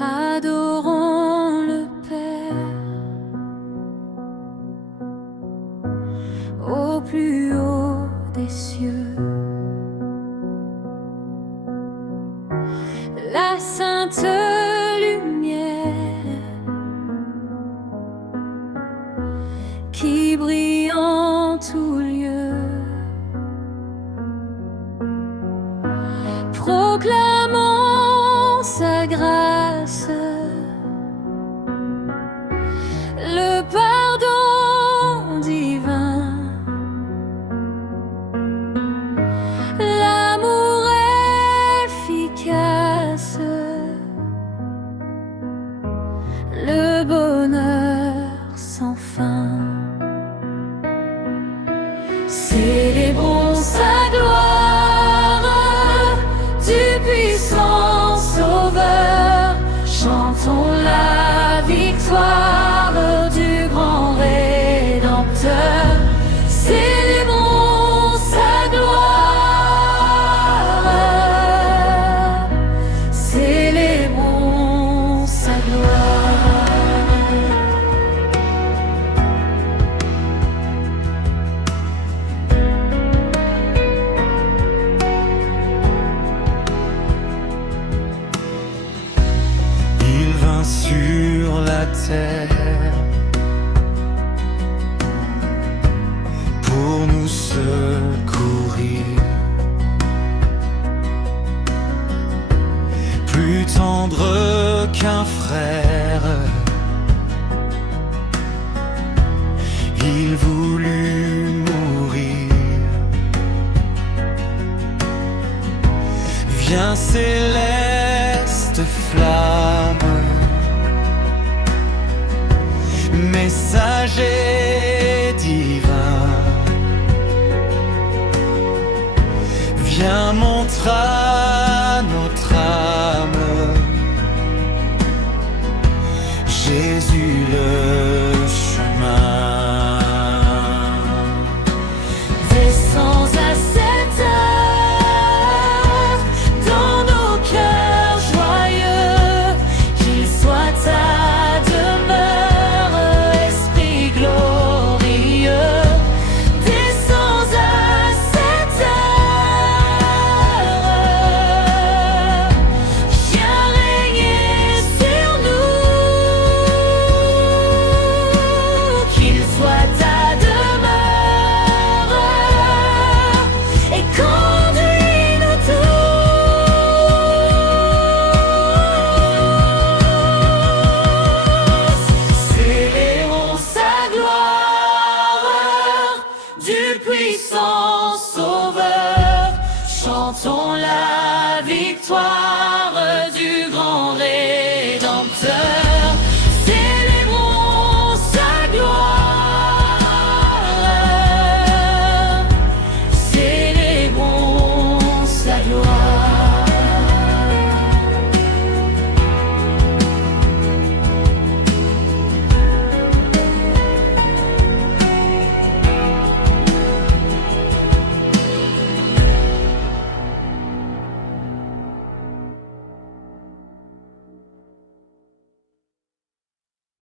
adorons le Père au plus haut des cieux. La sainte lumière qui brille en tout lieu, proclamant sa grâce, le pardon divin, l'amour efficace, le bonheur sans fin. Célébrons sa gloire, du puissant Sauveur. Chantons la victoire du grand Rédempteur. Célébrons sa gloire, célébrons sa gloire. Sur la terre pour nous secourir, plus tendre qu'un frère, il voulut mourir. Viens céleste flamme, messager divin, viens montrer à notre âme Jésus le chemin. Descends à cette heure dans nos cœurs joyeux, qu'il soit ta puissant Sauveur, chantons la victoire.